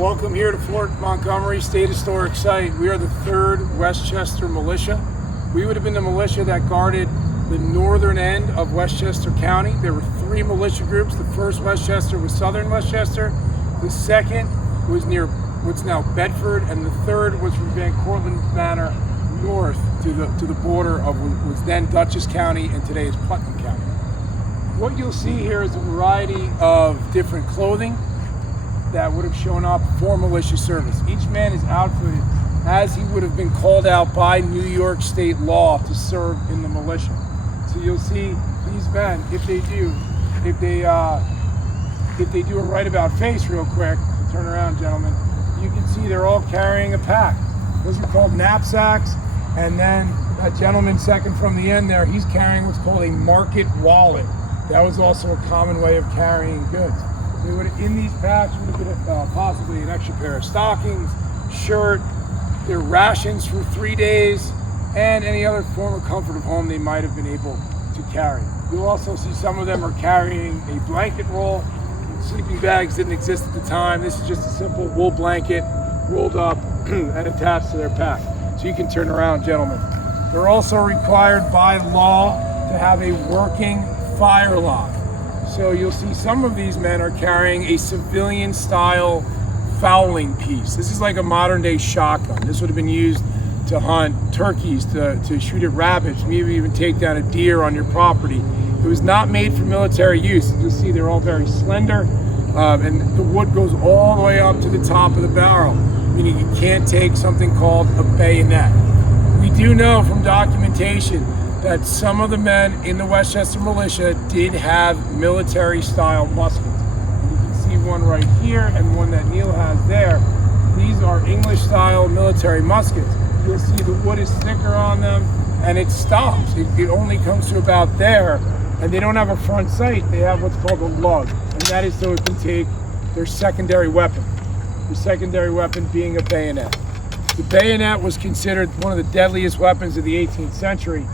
Welcome here to Fort Montgomery State Historic Site. We are the 3rd Westchester Militia. We would have been the militia that guarded the northern end of Westchester County. There were 3 militia groups. The 1st Westchester was southern Westchester. The 2nd was near what's now Bedford, and the 3rd was from Van Cortlandt Manor north to the border of what was then Dutchess County and today is Putnam County. What you'll see here is a variety of different clothing that would have shown up for militia service. Each man is outfitted as he would have been called out by New York state law to serve in the militia. So you'll see these men, if they do a right about face real quick, turn around gentlemen, you can see they're all carrying a pack. Those are called knapsacks, and then that gentleman second from the end there, he's carrying what's called a market wallet. That was also a common way of carrying goods. In these packs would have been possibly an extra pair of stockings, shirt, their rations for 3 days, and any other form of comfort of home they might have been able to carry. You'll also see some of them are carrying a blanket roll. Sleeping bags didn't exist at the time. This is just a simple wool blanket rolled up and attached to their pack. So you can turn around, gentlemen. They're also required by law to have a working fire lock. So you'll see some of these men are carrying a civilian style fowling piece. This is like a modern day shotgun. This would have been used to hunt turkeys, to shoot at rabbits, maybe even take down a deer on your property. It was not made for military use. You'll see they're all very slender, and the wood goes all the way up to the top of the barrel, meaning you can't take something called a bayonet. We do know from documentation that some of the men in the Westchester Militia did have military-style muskets. And you can see one right here and one that Neil has there. These are English-style military muskets. You'll see the wood is thicker on them, and it stops. It only comes to about there, and they don't have a front sight. They have what's called a lug, and that is so it can take their secondary weapon. The secondary weapon being a bayonet. The bayonet was considered one of the deadliest weapons of the 18th century.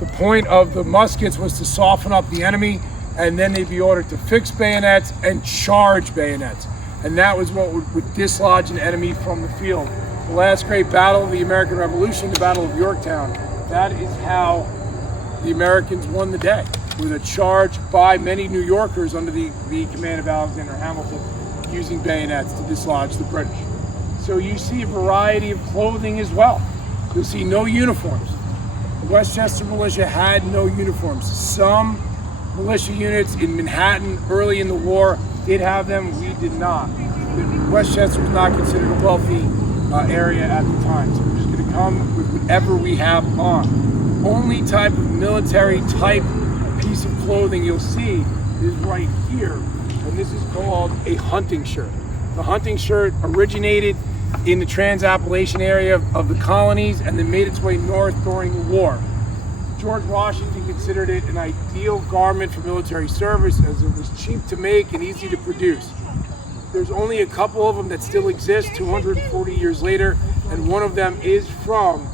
The point of the muskets was to soften up the enemy, and then they'd be ordered to fix bayonets and charge bayonets. And that was what would dislodge an enemy from the field. The last great battle of the American Revolution, the Battle of Yorktown, that is how the Americans won the day, with a charge by many New Yorkers under the command of Alexander Hamilton, using bayonets to dislodge the British. So you see a variety of clothing as well. You'll see no uniforms. The Westchester Militia had no uniforms. Some militia units in Manhattan early in the war did have them, we did not. Westchester was not considered a wealthy area at the time, so we're just going to come with whatever we have on. Only type of military type piece of clothing you'll see is right here, and this is called a hunting shirt. The hunting shirt originated in the Trans-Appalachian area of the colonies and then made its way north during the war. George Washington considered it an ideal garment for military service as it was cheap to make and easy to produce. There's only a couple of them that still exist 240 years later, and one of them is from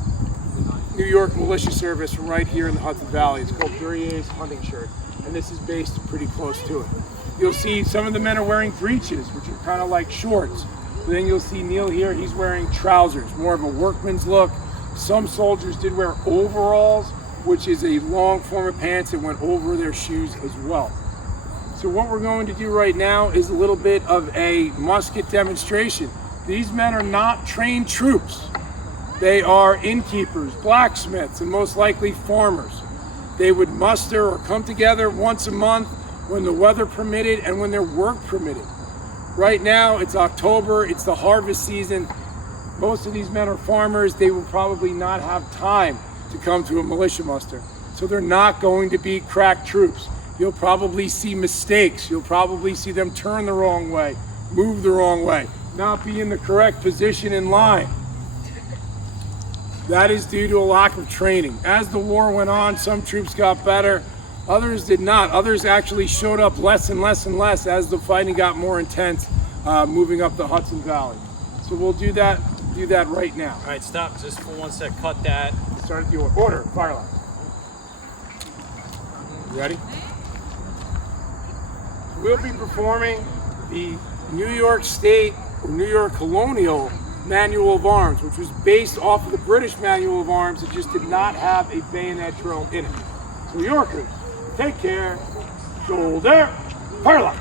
New York Militia Service from right here in the Hudson Valley. It's called Duryea's hunting shirt, and this is based pretty close to it. You'll see some of the men are wearing breeches, which are kind of like shorts. But then you'll see Neil here, he's wearing trousers, more of a workman's look. Some soldiers did wear overalls, which is a long form of pants that went over their shoes as well. So what we're going to do right now is a little bit of a musket demonstration. These men are not trained troops. They are innkeepers, blacksmiths, and most likely farmers. They would muster or come together once a month when the weather permitted and when their work permitted. Right now, it's October, it's the harvest season. Most of these men are farmers. They will probably not have time to come to a militia muster. So they're not going to be crack troops. You'll probably see mistakes. You'll probably see them turn the wrong way, move the wrong way, not be in the correct position in line. That is due to a lack of training. As the war went on, some troops got better, others did not. Others actually showed up less and less and less as the fighting got more intense, moving up the Hudson Valley. So we'll do that right now. All right, stop just for 1 sec. Cut that. Start at the order. Fire line. You ready? We'll be performing the New York State or New York colonial manual of arms, which was based off of the British manual of arms. It just did not have a bayonet drill in it. So Yorkers, take care, shoulder, firelock.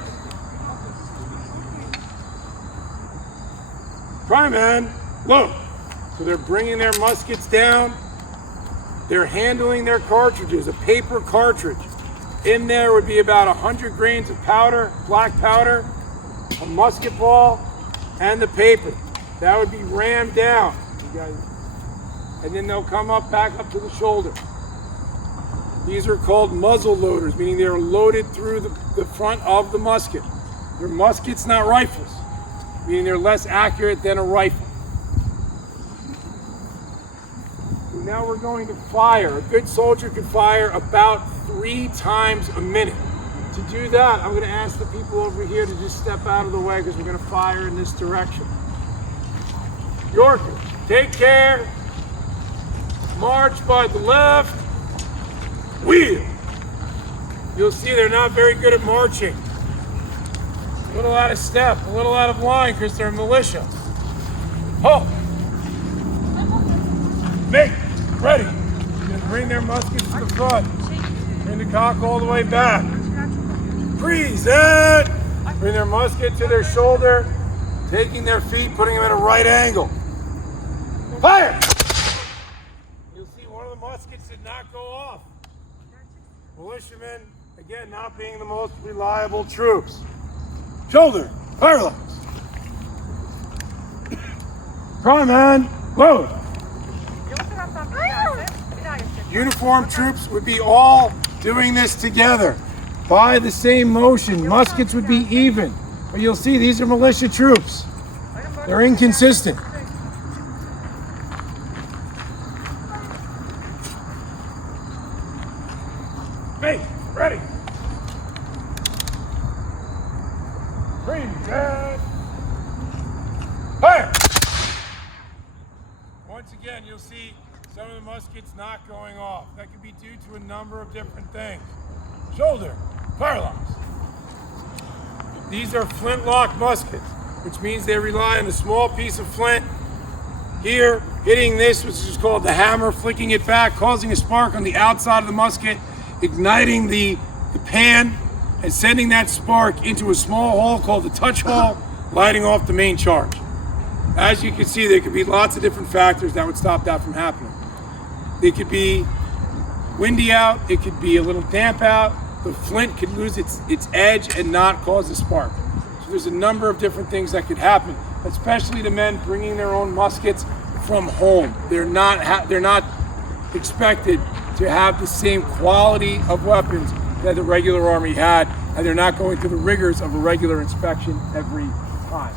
Prime man, load. So they're bringing their muskets down. They're handling their cartridges, a paper cartridge. In there would be about 100 grains of powder, black powder, a musket ball, and the paper. That would be rammed down, you guys. And then they'll come up, back up to the shoulder. These are called muzzle loaders, meaning they are loaded through the front of the musket. They're muskets, not rifles, meaning they're less accurate than a rifle. Now we're going to fire. A good soldier could fire about 3 times a minute. To do that, I'm going to ask the people over here to just step out of the way because we're going to fire in this direction. Yorkers, take care. March by the left. Wheel. You'll see they're not very good at marching. A little out of step, a little out of line because they're militia. Halt. Make. Ready. Then bring their muskets to the front. Bring the cock all the way back. Present. Bring their musket to their shoulder, taking their feet, putting them at a right angle. Fire! You'll see one of the muskets did not go off. Militiamen, again, not being the most reliable troops. Shoulder, firelocks. Prime man, load. Uniformed troops would be all doing this together by the same motion. Muskets would be even. But you'll see these are militia troops. They're inconsistent. Hey, ready. Present. Fire! Once again, you'll see some of the muskets not going off. That could be due to a number of different things. Shoulder, firelocks. These are flintlock muskets, which means they rely on a small piece of flint here, hitting this, which is called the hammer, flicking it back, causing a spark on the outside of the musket, igniting the pan, and sending that spark into a small hole called the touch hole, lighting off the main charge. As you can see, there could be lots of different factors that would stop that from happening. It could be windy out, it could be a little damp out, the flint could lose its edge and not cause a spark. So there's a number of different things that could happen, especially the men bringing their own muskets from home. They're not expected to have the same quality of weapons that the regular Army had, and they're not going through the rigors of a regular inspection every time.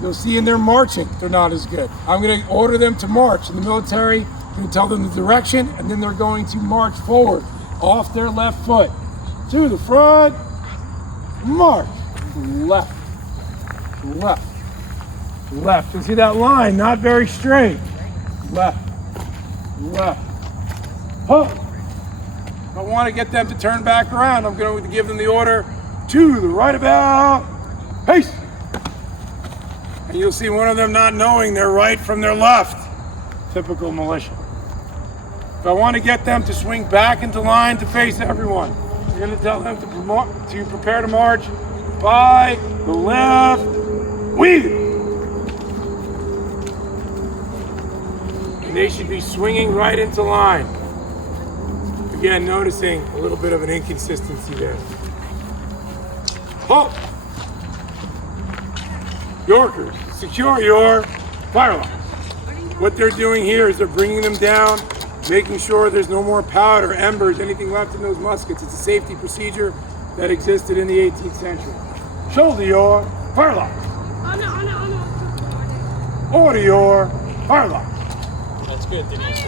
You'll see in their marching, they're not as good. I'm going to order them to march. In the military, I'm going to tell them the direction, and then they're going to march forward off their left foot. To the front, march. Left, left, left. You see that line, not very straight. Left, left. Huh. If I want to get them to turn back around, I'm going to give them the order to the right about, haste. And you'll see one of them not knowing their right from their left. Typical militia. If I want to get them to swing back into line to face everyone, I'm going to tell them to prepare to march by the left wheel. And they should be swinging right into line. Again, noticing a little bit of an inconsistency there. Halt! Yorkers, secure your firelocks. What they're doing here is they're bringing them down, making sure there's no more powder, embers, anything left in those muskets. It's a safety procedure that existed in the 18th century. Shoulder your firelocks. Order your firelocks. That's good, Denise.